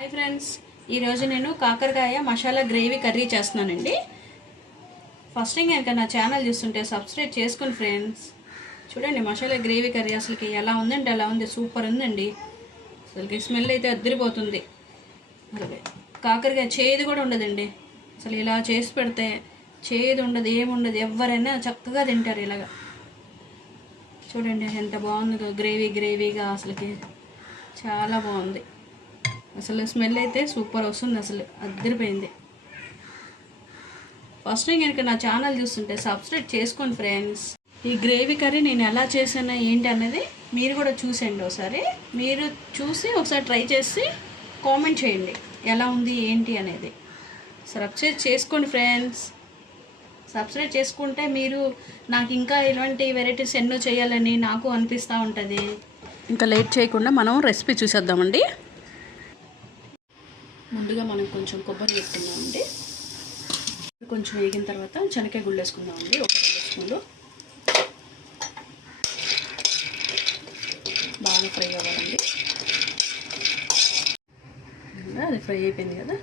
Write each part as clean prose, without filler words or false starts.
Hi friends, ఈరోజు నేను కాకరకాయ మసాలా గ్రేవీ కర్రీ చేస్తున్నానండి. ఫస్ట్ థింగ్ కనుక నా ఛానల్ చూస్తుంటే సబ్స్క్రైబ్ చేసుకోండి ఫ్రెండ్స్. చూడండి మసాలా గ్రేవీ కర్రీ అసలుకి ఎలా ఉందంటే అలా ఉంది, సూపర్ ఉందండి. అసలుకి స్మెల్ అయితే అద్దరిపోతుంది. కాకరకాయ చేదు కూడా ఉండదండి. అసలు ఇలా చేసి పెడితే చేదు ఉండదు, ఏముండదు, ఎవరైనా చక్కగా తింటారు ఇలాగా. చూడండి ఎంత బాగుంది, గ్రేవీగా అసలుకి చాలా బాగుంది. అసలు స్మెల్ అయితే సూపర్ వస్తుంది, అసలు అద్దరిపోయింది. ఫస్ట్ టైం కనుక నా ఛానల్ చూస్తుంటే సబ్స్క్రైబ్ చేసుకోండి ఫ్రెండ్స్. ఈ గ్రేవీ కర్రీ నేను ఎలా చేసానో ఏంటి అన్నది మీరు కూడా చూసేయండి. ఒకసారి మీరు చూసి ఒకసారి ట్రై చేసి కామెంట్ చేయండి ఎలా ఉంది ఏంటి అనేది. సబ్స్క్రైబ్ చేసుకోండి ఫ్రెండ్స్. సబ్స్క్రైబ్ చేసుకుంటే మీరు నాకు ఇంకా ఇలాంటి వెరైటీస్ ఎన్నో చేయాలని నాకు అనిపిస్తూ ఉంటుంది. ఇంకా లేట్ చేయకుండా మనం రెసిపీ చూసేద్దామండి. ముందుగా మనం కొంచెం కొబ్బరి పెట్టుకుందామండి. కొంచెం వేగిన తర్వాత శనగకాయ గుళ్ళు వేసుకుందామండి, ఒక 2 స్పూన్లు. బాగా ఫ్రై అవ్వాలండి. అది ఫ్రై అయిపోయింది కదా,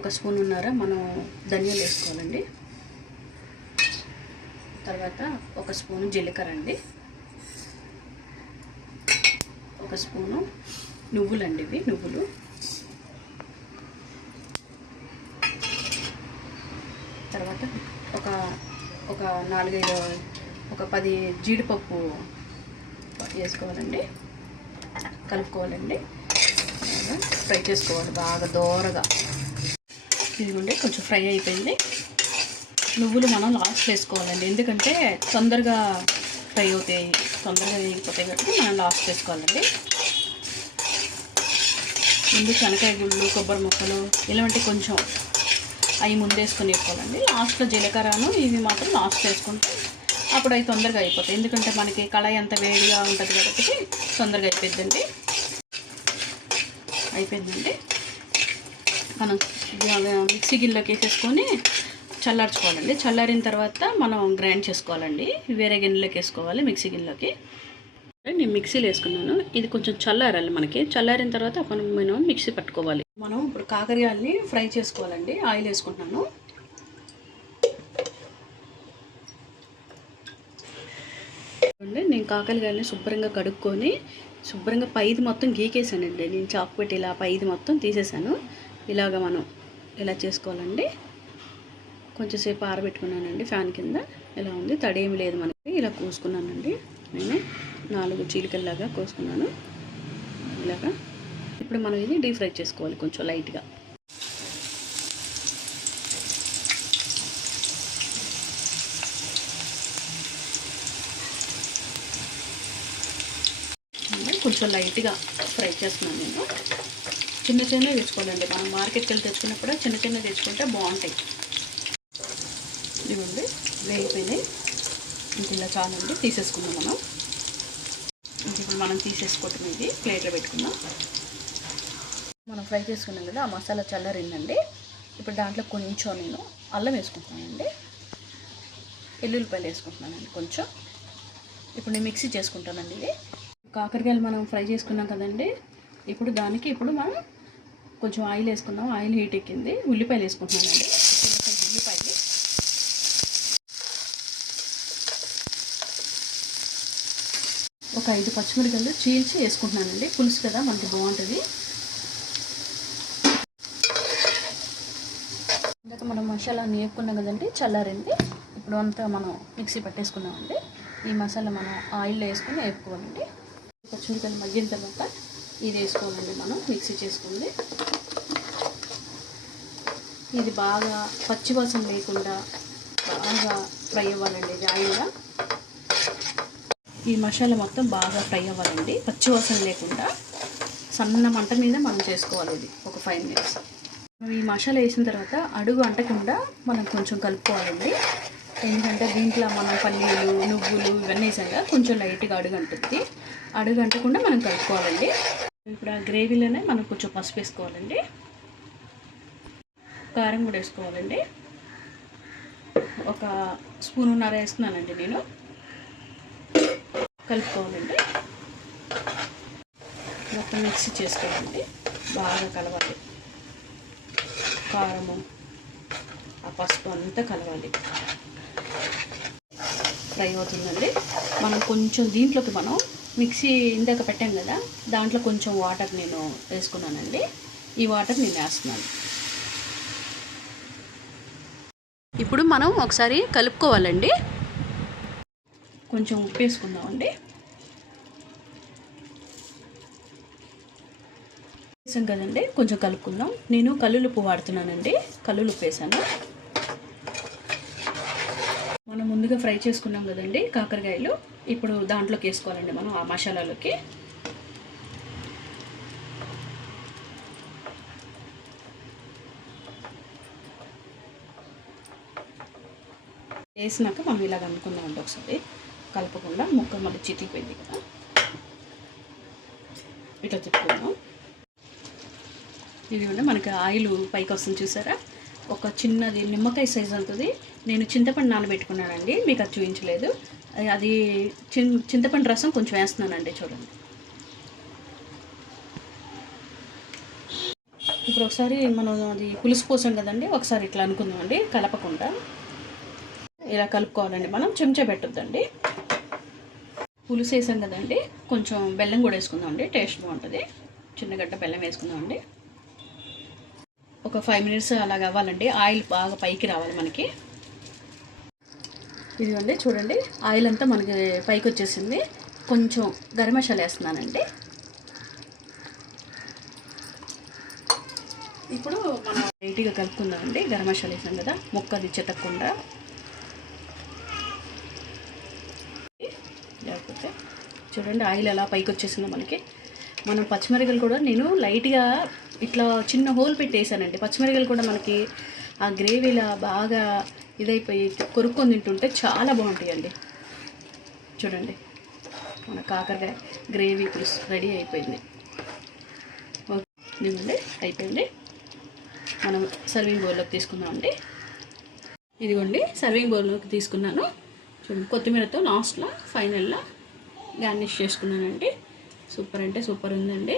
1 స్పూన్నర మనం ధనియాలు వేసుకోవాలండి. తర్వాత 1 స్పూను జీలకర్ర అండి, 1 స్పూను నువ్వులండి, ఇవి నువ్వులు. తర్వాత ఒక 4-5 ఒక 10 జీడిపప్పు వేసుకోవాలండి, కలుపుకోవాలండి. ఫ్రై చేసుకోవాలి బాగా దోరగా. ఇదిగోండి కొంచెం ఫ్రై అయిపోయింది. నువ్వులు మనం లాస్ట్ వేసుకోవాలండి, ఎందుకంటే తొందరగా ఫ్రై అవుతాయి, తొందరగా వేగిపోతాయి కాబట్టి మనం లాస్ట్ వేసుకోవాలండి. ముందు శనగకాయ గుళ్ళు, కొబ్బరి ముక్కలు ఇలాంటి కొంచెం అవి ముందు వేసుకొని వేసుకోవాలండి. లాస్ట్లో జీలకర్రను ఇవి మాత్రం లాస్ట్ వేసుకుంటే అప్పుడు అవి తొందరగా అయిపోతాయి, ఎందుకంటే మనకి కళాయి అంత వేడిగా ఉంటుంది కాబట్టి తొందరగా అయిపోయిందండి. మనం మిక్సీ గిన్నెలోకి వేసేసుకొని చల్లార్చుకోవాలండి. చల్లారిన తర్వాత మనం గ్రైండ్ చేసుకోవాలండి. వేరే గిన్నెలోకి వేసుకోవాలి, మిక్సీ గిన్నెలోకి. నేను మిక్సీలో వేసుకున్నాను. ఇది కొంచెం చల్లారాలి మనకి. చల్లారిన తర్వాత మనం మిక్సీ పట్టుకోవాలి. మనం ఇప్పుడు కాకరకాయలని ఫ్రై చేసుకోవాలండి. ఆయిల్ వేసుకుంటున్నాను. నేను కాకరకాయలని శుభ్రంగా కడుక్కొని శుభ్రంగా పైది మొత్తం గీకేసానండి. నేను చాకు పెట్టి ఇలా పైది మొత్తం తీసేసాను. ఇలాగ మనం ఇలా చేసుకోవాలండి. కొంచెంసేపు ఆరబెట్టుకున్నానండి ఫ్యాన్ కింద. ఇలా ఉంది, తడేమి లేదు మనకి. ఇలా కోసుకున్నానండి. నేను 4 చీలికల్లాగా కోసుకున్నాను ఇలాగా. ఇప్పుడు మనం ఇది డీప్ ఫ్రై చేసుకోవాలి కొంచెం లైట్గా. కొంచెం లైట్గా ఫ్రై చేస్తున్నాను నేను. చిన్నవి తెచ్చుకోవాలండి. మనం మార్కెట్కి వెళ్ళి తెచ్చుకున్నప్పుడు చిన్నవి తెచ్చుకుంటే బాగుంటాయి. ఇవ్వండి వేగిపోయినాయి. ఇంక ఇలా చాలండి, తీసేసుకుందాం మనం. ఇప్పుడు మనం తీసేసుకోవటం, ఇది ప్లేట్లో పెట్టుకుందాం. మనం ఫ్రై చేసుకున్నాం కదా, ఆ మసాలా చల్లారిందండి. ఇప్పుడు దాంట్లో కొంచెం నేను అల్లం వేసుకుంటున్నానండి, ఎల్లుల్లిపాయలు వేసుకుంటున్నానండి కొంచెం. ఇప్పుడు నేను మిక్సీ చేసుకుంటానండి. ఇది కాకరకాయలు మనం ఫ్రై చేసుకున్నాం కదండి. ఇప్పుడు మనం కొంచెం ఆయిల్ వేసుకున్నాం. ఆయిల్ హీట్ ఎక్కింది. ఉల్లిపాయలు వేసుకుంటున్నానండి. ఉల్లిపాయలు ఒక 5 పచ్చిమిరపకాయలు చీల్చి వేసుకుంటున్నానండి. పులుసు కదా మనకి బాగుంటుంది. ఇందాక మనం మసాలా వేపుకున్నాం కదండి, చల్లారింది. ఇప్పుడు అంతా మనం మిక్సీ పట్టేసుకున్నామండి. ఈ మసాలా మనం ఆయిల్లో వేసుకొని వేపుకోవాలండి. పచ్చిమిరపకాయలు మగ్గిన తర్వాత ఇది వేసుకోవాలండి. మనం మిక్సీ చేసుకుంది ఇది బాగా పచ్చివాసన లేకుండా బాగా ఫ్రై అవ్వాలండి. ఇది ఆయిల్గా ఈ మసాలా మొత్తం బాగా ఫ్రై అవ్వాలండి, పచ్చివాసన లేకుండా. సన్న మంట మీద మనం చేసుకోవాలి ఇది ఒక 5 మినిట్స్. ఈ మసాలా వేసిన తర్వాత అడుగు అంటకుండా మనం కొంచెం కలుపుకోవాలండి. ఎందుకంటే దీంట్లో మనం పల్లీలు, నువ్వులు ఇవన్నీ వేసాం కదా, కొంచెం లైట్గా అడుగు అంటుంది. అడుగు అంటకుండా మనం కలుపుకోవాలండి. ఇప్పుడు ఆ గ్రేవీలోనే మనం కొంచెం పసుపు వేసుకోవాలండి, కారం కూడా వేసుకోవాలండి. 1 స్పూన్నర వేస్తున్నానండి నేను. కలుపుకోవాలండి. మొత్తం మిక్సీ చేసుకోవాలండి, బాగా కలవాలి. కారము ఆ పసుపు అంతా కలవాలి. ఫ్రై అవుతుందండి. మనం కొంచెం దీంట్లోకి మనం మిక్సీ ఇందాక పెట్టాం కదా, దాంట్లో కొంచెం వాటర్ నేను వేసుకున్నానండి. ఈ వాటర్ నేను వేస్తున్నాను. ఇప్పుడు మనం ఒకసారి కలుపుకోవాలండి. కొంచెం ఉప్పు వేసుకుందామండి. వేసాం కదండి, కొంచెం కలుపుకుందాం. నేను కల్లులుప్పు వాడుతున్నానండి, కల్లులుప్పు వేసాను. మనం ముందుగా ఫ్రై చేసుకున్నాం కదండి కాకరకాయలు, ఇప్పుడు దాంట్లోకి వేసుకోవాలండి మనం ఆ మసాలాలోకి. వేసినాక మనం ఇలాగ అనుకుందామండి, ఒకసారి కలపకుండా ముక్క మళ్ళీ చితికిపోయింది కదా, ఇట్లా తిప్పుకుందాం. ఇది మనకి ఆయిల్ పైకి వస్తుంది చూసారా, ఒక చిన్నది నిమ్మకాయ సైజ్ అవుతుంది. నేను చింతపండు నానబెట్టుకున్నానండి, మీకు అది చూపించలేదు. అది చింతపండు రసం కొంచెం వేస్తున్నానండి, చూడండి. ఇప్పుడు ఒకసారి మనం అది పులుసు పోసాం కదండి, ఒకసారి ఇట్లా అనుకుందామండి, కలపకుండా ఇలా కలుపుకోవాలండి. మనం చెంచా పెట్టొద్దండి. పులుసు వేసాం కదండి, కొంచెం బెల్లం కూడా వేసుకుందామండి, టేస్ట్ బాగుంటుంది. చిన్నగడ్డ బెల్లం వేసుకుందామండి. ఒక 5 minutes అలాగ అవ్వాలండి, ఆయిల్ బాగా పైకి రావాలి మనకి. ఇదిగోండి చూడండి, ఆయిల్ అంతా మనకి పైకి వచ్చేసింది. కొంచెం గరం మసాలా వేస్తున్నానండి. ఇప్పుడు మనం లైట్గా కలుపుకుందామండి. గరం మసాలా వేసాం కదా, ముక్కది చెతకుండా. లేకపోతే చూడండి ఆయిల్ ఎలా పైకి వచ్చేసిందో మనకి. మనం పచ్చిమిరపకాయలు కూడా నేను లైట్గా ఇట్లా చిన్న హోల్ పెట్టేసానండి. పచ్చిమిరపకాయలు కూడా మనకి ఆ గ్రేవీలా బాగా ఇదైపోయి కొరుక్కొని తింటుంటే చాలా బాగుంటాయండి. చూడండి మన కాకరకాయ గ్రేవీ పులుసు రెడీ అయిపోయింది. ఓకే ఇదిగోండి అయిపోయింది. మనం సర్వింగ్ బౌల్లోకి తీసుకుందామండి. ఇదిగోండి సర్వింగ్ బౌల్లోకి తీసుకున్నాను. చూడండి కొత్తిమీరతో లాస్ట్లో ఫైనల్లో గార్నిష్ చేసుకున్నానండి. సూపర్ అంటే సూపర్ ఉందండి,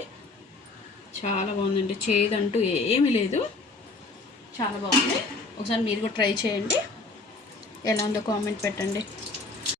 చాలా బాగుందండి. చేదంటూ ఏమీ లేదు, చాలా బాగుంది. ఒకసారి మీరు కూడా ట్రై చేయండి, ఎలా ఉందో కామెంట్ పెట్టండి.